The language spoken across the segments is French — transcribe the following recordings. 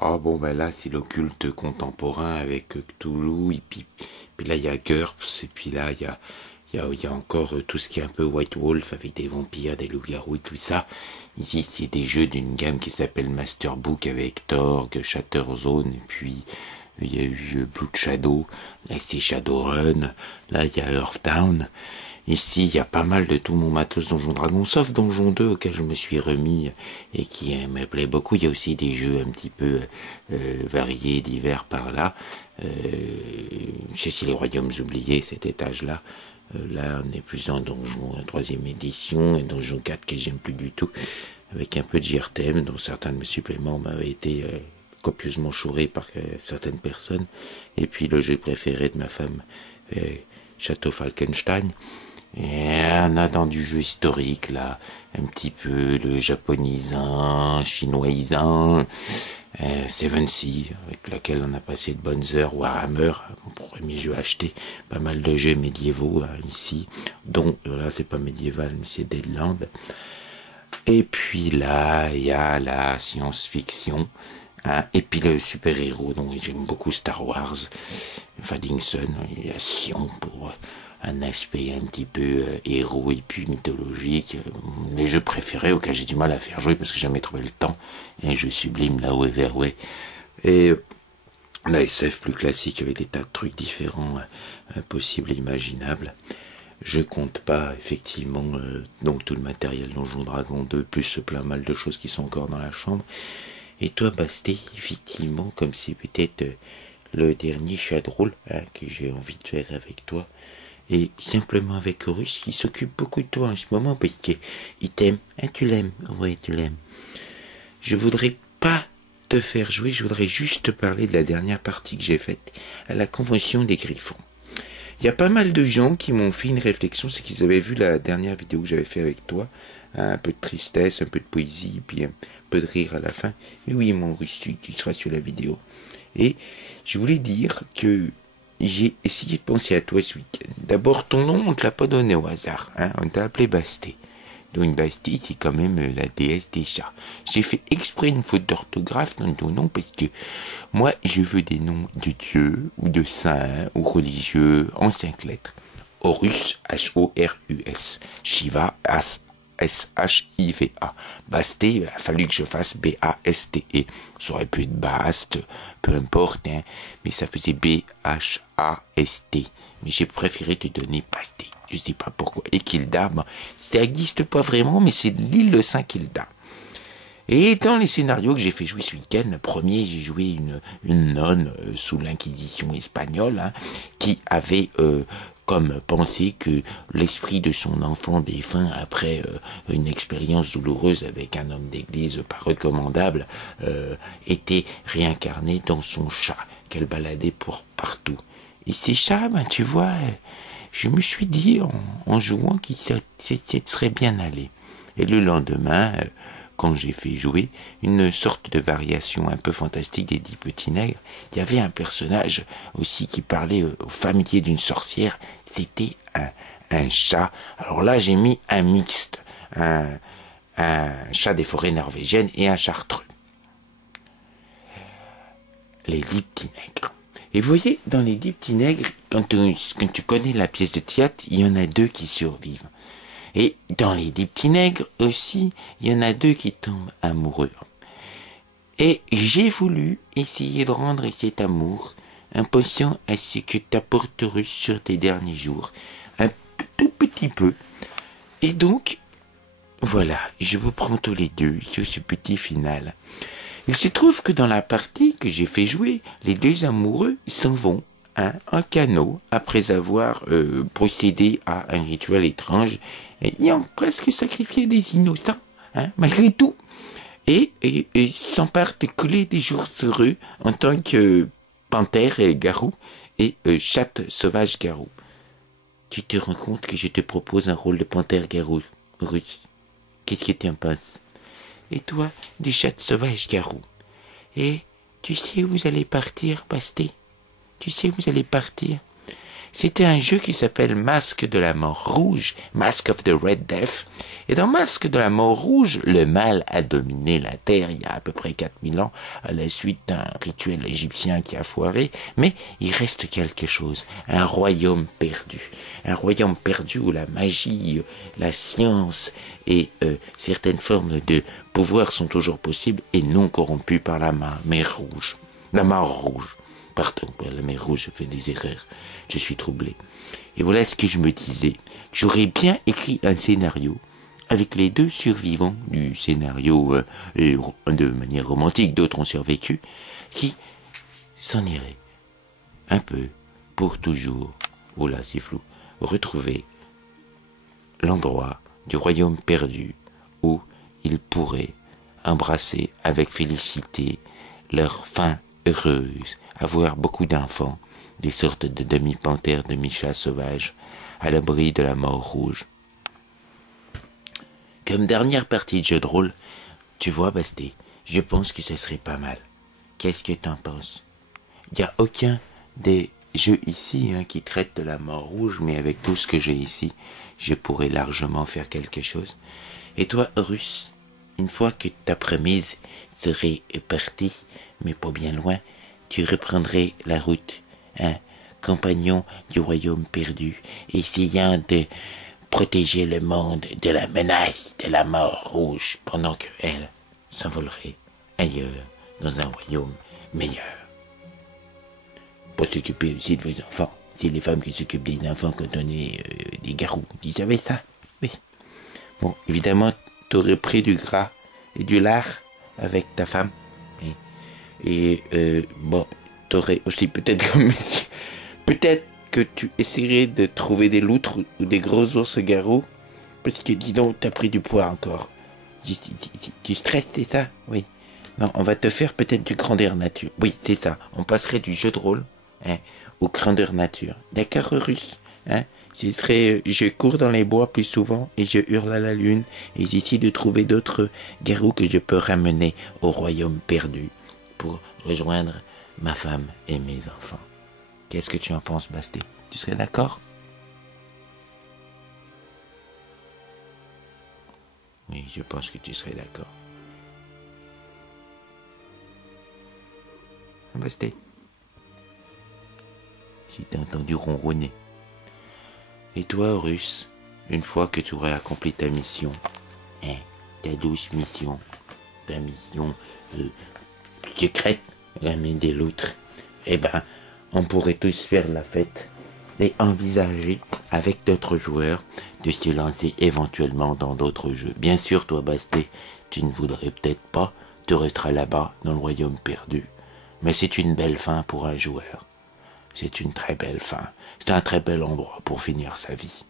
Ah bon, ben là, c'est l'occulte contemporain avec Cthulhu, et puis là, il y a GURPS, et puis là, il y a encore tout ce qui est un peu White Wolf, avec des vampires, des loups-garous et tout ça. Ici, c'est des jeux d'une gamme qui s'appelle Master Book, avec Torg, Shatterzone, et puis il y a eu Blood Shadow, là, c'est Shadowrun, là, il y a Earthdown. Ici, il y a pas mal de tout mon matos Donjon Dragon, sauf Donjon 2 auquel je me suis remis et qui me plaît beaucoup. Il y a aussi des jeux un petit peu variés, divers par là. C'est les Royaumes oubliés, cet étage-là. Là, on est plus en Donjon 3e édition et Donjon 4 que j'aime plus du tout, avec un peu de JRTM, dont certains de mes suppléments m'avaient été copieusement chourés par certaines personnes. Et puis le jeu préféré de ma femme, Château Falkenstein. Et on a dans du jeu historique, là, un petit peu le japonisant, chinoisant, Seven Sea, avec laquelle on a passé de bonnes heures, Warhammer, mon premier jeu acheté, pas mal de jeux médiévaux ici, dont, là c'est pas médiéval, mais c'est Deadland. Et puis là, il y a la science-fiction, et puis le super-héros, donc j'aime beaucoup Star Wars, Vaddingson, il y a Sion pour un aspect un petit peu héros et puis mythologique. Mes jeux préférés auxquels j'ai du mal à faire jouer parce que j'ai jamais trouvé le temps. Un jeu sublime, là où Everway. Et la SF plus classique avec des tas de trucs différents, possibles et imaginables. Je compte pas effectivement donc tout le matériel Donjon Dragon 2 plus plein mal de choses qui sont encore dans la chambre. Et toi Basté, effectivement, comme c'est peut-être le dernier Shadroll que j'ai envie de faire avec toi, et simplement avec Horus qui s'occupe beaucoup de toi en ce moment parce qu'il t'aime, tu l'aimes, ouais tu l'aimes. Je voudrais pas te faire jouer, je voudrais juste te parler de la dernière partie que j'ai faite à la Convention des Griffons. Il y a pas mal de gens qui m'ont fait une réflexion, c'est qu'ils avaient vu la dernière vidéo que j'avais fait avec toi, un peu de tristesse, un peu de poésie, puis un peu de rire à la fin. Mais oui mon Horus, tu seras sur la vidéo. Et je voulais dire que j'ai essayé de penser à toi ce week-end. D'abord, ton nom, on ne te l'a pas donné au hasard. On t'a appelé Basté. Donc Basté, c'est quand même la déesse des chats. J'ai fait exprès une faute d'orthographe dans ton nom parce que moi, je veux des noms de dieux ou de saints ou religieux en 5 lettres. Horus, H-O-R-U-S. Shiva, S-H-I-V-A. Basté, il a fallu que je fasse B-A-S-T-E. Ça aurait pu être Baste, peu importe, mais ça faisait B-H-A-S-T. Mais j'ai préféré te donner Basté. Je sais pas pourquoi. Et Kilda, ça n'existe pas vraiment, mais c'est l'île de Saint-Kilda. Et dans les scénarios que j'ai fait jouer ce week-end, le premier, j'ai joué une nonne sous l'Inquisition espagnole, qui avait comme pensée que l'esprit de son enfant défunt, après une expérience douloureuse avec un homme d'église pas recommandable, était réincarné dans son chat, qu'elle baladait pour partout. Et ces chats, tu vois, je me suis dit en jouant qu'il serait bien allé. Et le lendemain, quand j'ai fait jouer une sorte de variation un peu fantastique des 10 petits nègres, il y avait un personnage aussi qui parlait aux familiers d'une sorcière, c'était un chat. Alors là, j'ai mis un mixte, un chat des forêts norvégiennes et un chartreux. Les 10 petits nègres. Et vous voyez, dans les 10 petits nègres, quand tu connais la pièce de théâtre, il y en a 2 qui survivent. Et dans les 10 petits nègres aussi, il y en a 2 qui tombent amoureux. Et j'ai voulu essayer de rendre cet amour impatient à ce que t'apportes sur tes derniers jours. Un tout petit peu. Et donc, voilà, je vous prends tous les deux sur ce petit final. Il se trouve que dans la partie que j'ai fait jouer, les 2 amoureux s'en vont en canot après avoir procédé à un rituel étrange ayant presque sacrifié des innocents, malgré tout, et s'emparent de coller des jours heureux en tant que panthère et garou et chatte sauvage garou. Tu te rends compte que je te propose un rôle de panthère garou, Ruth? Qu'est-ce que tu en penses? Et toi, du chatte sauvage garou? Et tu sais où vous allez partir, Basté? Tu sais où vous allez partir? c'était un jeu qui s'appelle Masque de la mort rouge, Mask of the Red Death. Et dans Masque de la mort rouge, le mal a dominé la Terre il y a à peu près 4000 ans, à la suite d'un rituel égyptien qui a foiré. Mais il reste quelque chose, un royaume perdu. Un royaume perdu où la magie, la science et certaines formes de pouvoir sont toujours possibles et non corrompues par la mer rouge. La mort rouge. Pardon, la mer rouge, je fais des erreurs. Je suis troublé. Et voilà ce que je me disais. J'aurais bien écrit un scénario avec les deux survivants du scénario et de manière romantique, d'autres ont survécu, qui s'en iraient un peu, pour toujours, oh là c'est flou, retrouver l'endroit du royaume perdu où ils pourraient embrasser avec félicité leur fin heureuse, avoir beaucoup d'enfants, des sortes de demi-panthères, demi-chats sauvages, à l'abri de la mort rouge. Comme dernière partie de jeu de rôle, tu vois Basté, je pense que ce serait pas mal. Qu'est-ce que t'en penses? Il n'y a aucun des jeux ici qui traite de la mort rouge, mais avec tout ce que j'ai ici, je pourrais largement faire quelque chose. Et toi, Russe, une fois que ta prémise serait partie, mais pas bien loin, tu reprendrais la route, compagnon du royaume perdu, essayant de protéger le monde de la menace de la mort rouge, pendant que elle s'envolerait ailleurs, dans un royaume meilleur. Pour s'occuper aussi de vos enfants. C'est les femmes qui s'occupent des enfants quand on est des garous. Tu savais ça? Oui. Bon, évidemment, t'aurais pris du gras et du lard avec ta femme. Et bon, t'aurais aussi peut-être comme... peut-être que tu essaierais de trouver des loutres ou des gros ours garous. Parce que dis donc, t'as pris du poids encore. Tu stresses, c'est ça? Oui. Non, on va te faire peut-être du grandeur nature. Oui, c'est ça. On passerait du jeu de rôle au grandeur nature. D'accord, Russe? Ce serait, je cours dans les bois plus souvent et je hurle à la lune et j'essaie de trouver d'autres garous que je peux ramener au royaume perdu pour rejoindre ma femme et mes enfants. Qu'est-ce que tu en penses, Basté? Tu serais d'accord? Oui, je pense que tu serais d'accord. Basté, j'ai entendu ronronner. Et toi, Horus, une fois que tu aurais accompli ta mission, ta douce mission, ta mission secrète, ramener l'autre, on pourrait tous faire la fête et envisager avec d'autres joueurs de se lancer éventuellement dans d'autres jeux. Bien sûr, toi, Basté, tu ne voudrais peut-être pas, tu resteras là-bas dans le royaume perdu. Mais c'est une belle fin pour un joueur. C'est une très belle fin. C'est un très bel endroit pour finir sa vie.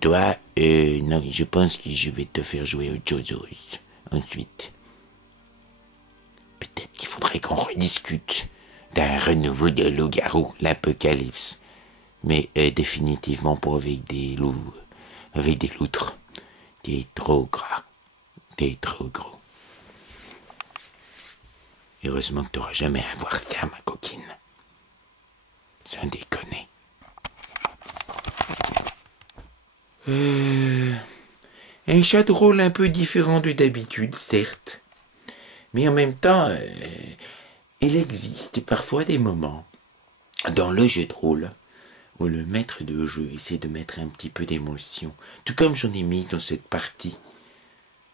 Toi, non, je pense que je vais te faire jouer au Josorus. Ensuite, peut-être qu'il faudrait qu'on rediscute d'un renouveau de loup-garou, l'apocalypse. Mais définitivement pas avec des loups, avec des loutres. T'es trop gras. T'es trop gros. Heureusement que t'auras jamais à voir ça, ma coquine. Sans déconner. Un chat de rôle un peu différent de d'habitude, certes. Mais en même temps, il existe parfois des moments dans le jeu de rôle où le maître de jeu essaie de mettre un petit peu d'émotion. Tout comme j'en ai mis dans cette partie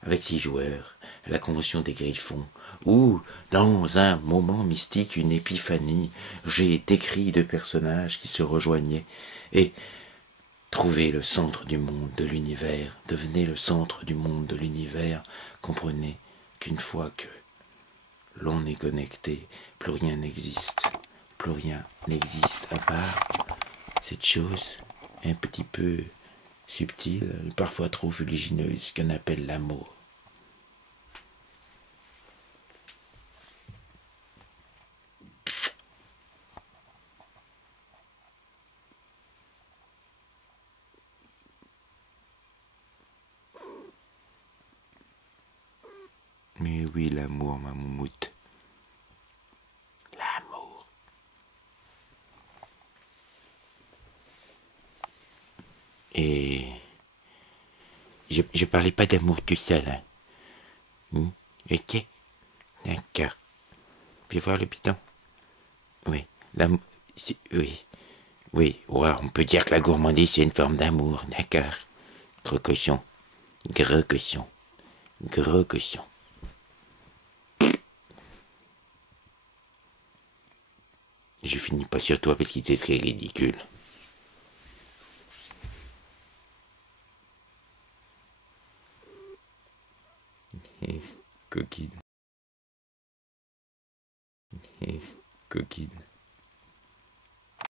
avec 6 joueurs, à la convention des Griffons, où, dans un moment mystique, une épiphanie, j'ai décrit 2 personnages qui se rejoignaient, et trouver le centre du monde, de l'univers, devenez le centre du monde, de l'univers, comprenez qu'une fois que l'on est connecté, plus rien n'existe, plus rien n'existe à part cette chose un petit peu subtile, parfois trop fuligineuse, qu'on appelle l'amour. Mais oui, l'amour, ma moumoute. L'amour. je parlais pas d'amour tout seul, hein. Ok? D'accord. Puis voir le bidon. Oui. L'amour. Oui. Oui. Ouais, on peut dire que la gourmandise, c'est une forme d'amour. D'accord. Gros cochon. Gros cochon. Gros cochon. Je finis pas sur toi parce qu'il c'est très ridicule. Coquine. Coquine.